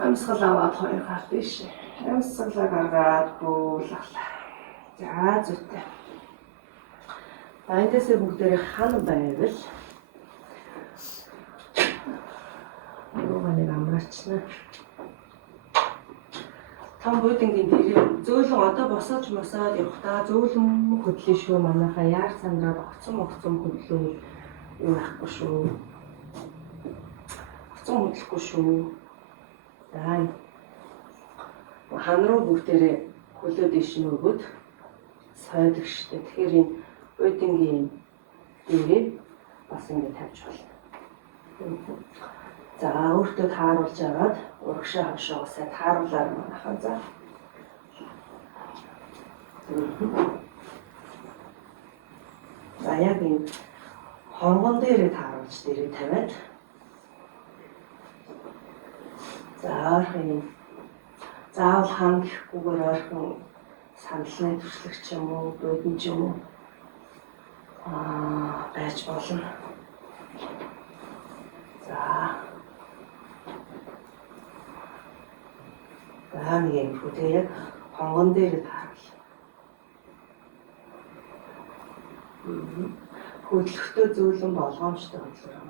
Амьсгал аваад 2 гар тийш. Амьсгалаа гаргаад буулгалаа. За зүйтэй. Эндээсээ бүгдээрээ хан байвал нэг амрачна. Том будингийн дээрээ зөөлөн одоо босоод мосоод явахдаа зөөлөн хөдлөө шүү манайхаа яар сандраад огцом хөдлөө юу ахгүй шүү. Огцом хөдлөхгүй шүү. За хан руу бүгдээрээ хөлөө дэш нь өгөөд сойдог штэ. Тэгэхээр энэ будингийн дээрээ бас ингэ тавьж болно. За өөртөө тааруулж аваад урагшаа хавшаа сайн тааруулаад манайхаа за. За яг энэ хонгон дээрээ тааруулж дээрээ тавиад за орхон заавал хан гэхгүйгээр орхон сандлын төсөлч юм уу будин ч юм уу байж болно. За нэг юм хөтөө яг хонгон дээр тааруул. Хөдлөختөө зөөлөн болгоомжтой хөдлөр юм.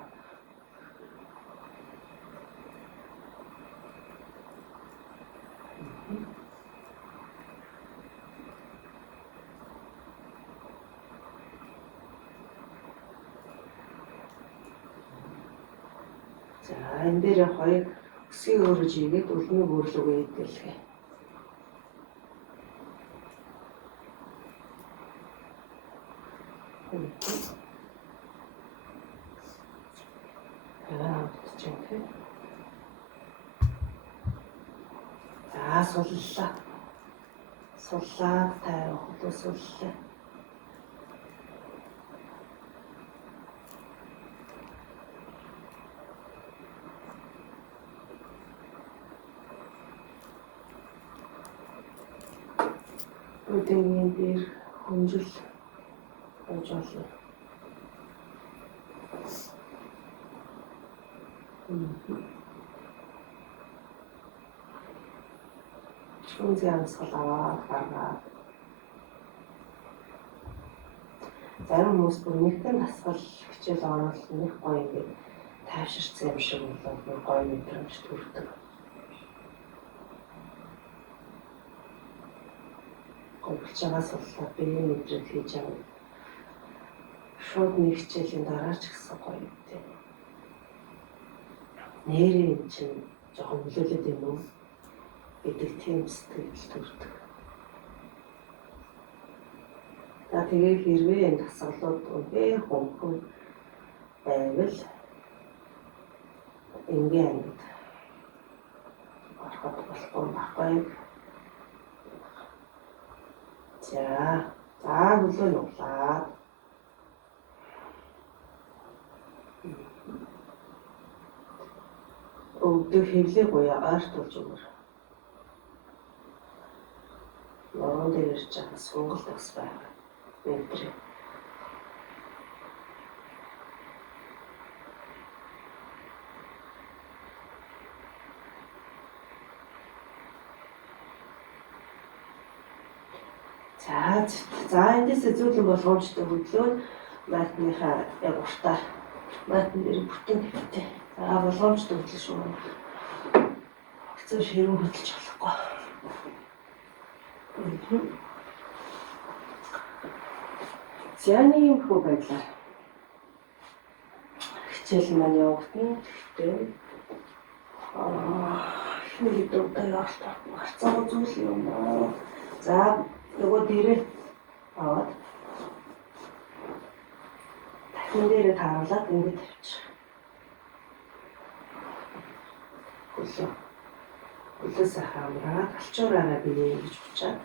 За энэ дээр хоёр өсгийг өөрөж игээд үлмийг өөрлөгөө идэлгээ. За суллаа. Суллаад тайван хөлөө суллаа. Будингийн дээр хүнжил оожоолоо. Шүүнзээ амьсгал аваад гаргаад. Зарим хүмүүс бүр нэгэн дасгал хичээл оруулах нэг гоё ингээд тайвширсан юм шиг болоод нэг гоё мэдрэмж төрдөг. Голж байгаа судлаад биеийн мэдрэл хийж авах. Шууд нэг хичээлийн дараа ч гэсэн гоё юм тийм. Нэрийн чинь жоохон нөлөөлөд юм уу? Гэдэг тийм сэтгэл төрдөг. За тэгээ хэрвээ энэ дасгалууд үнээр хөнгөн байвал энгийн ангид ороход болохгүй байхгүй. За хөлөө нуглаад өвдөө хэвлээ гоёо ойртуулж өгөр. Норон дээр ирж байгаа сонголт бас байна. Өндөр. За эндээсээ зөөлөн болгоомжтой хөдлөөд маатныхаа яг уртаа маатн дээр бүтэн тавьтай. За болгоомжтой хөдлөл шүү. Хэцүү ширүүн хөдлөж болохгүй. Зяны юм хөө байдлаар хичээл маань явагдана. Гэхдээ хиний дуртай яалтаа гарцаа зүйл юм аа. За нөгөө дээрээ аваад дахин дээрээ тааруулаад ингэж тавьчих. Хөлөөсөө хамраад алчуураараа бие ингэж бичээд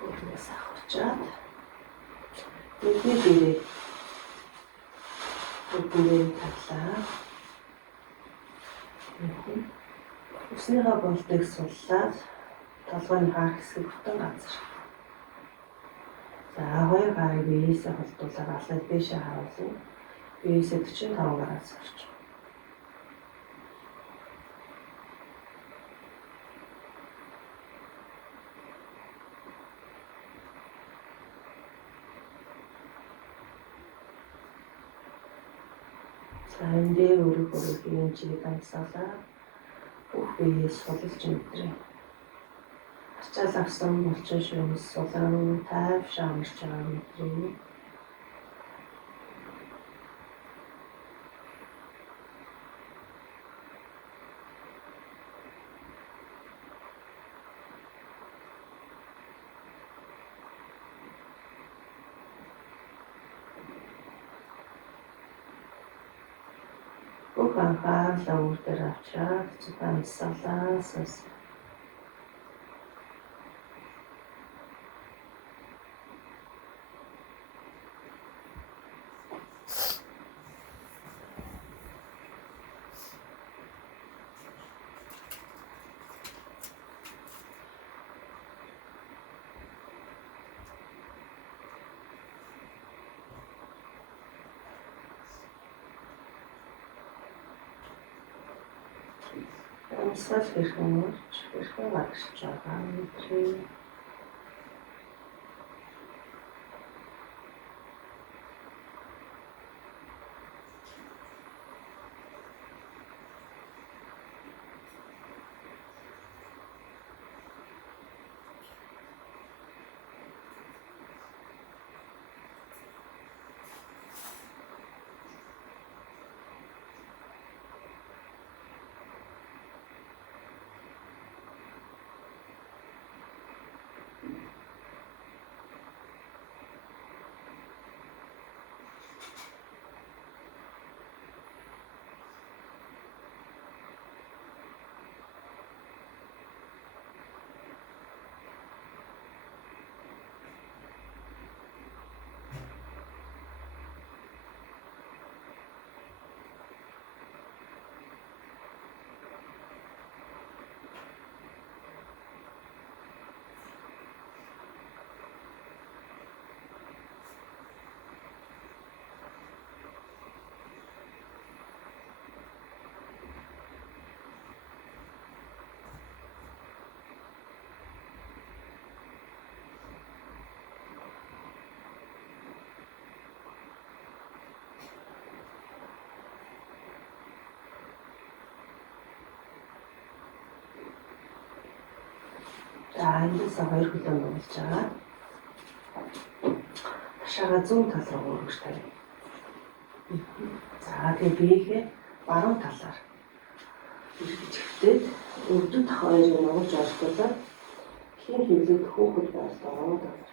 хөлөөсөө хавчаад бидний дээрээ таглаа. Үснийхээ болдыг суллаад толгойн хаар хэсэг бүтэн газар. За хоёр гарыг биеэсээ холдуулаад алаад бишээ харуулна. Биесээ 45 градус орж. За энэ дээр өөрийнхөө чигийг амсаалаа. Бүх биеийг сулж мэдрээ. Ачаал авсан булчин шүүмс сулан тайвш амарч байгаа мэдрээ. Бүх анхаарлаа өөр дээр авчраад цугаан амсаалаа сас. Амсал хэрхэн гаргаж байгаа мэдрээ. За эндээс 2 хөлөө нуулж байгаа. Хашаага зүүн тал руу өргөж тавь. За тэгээ биеийнхээ баруун талаар эргэжтэй өрдөд хоёрыг нуулж орхуулаад хин хөвлөд хөөхөд байлт ороод байна.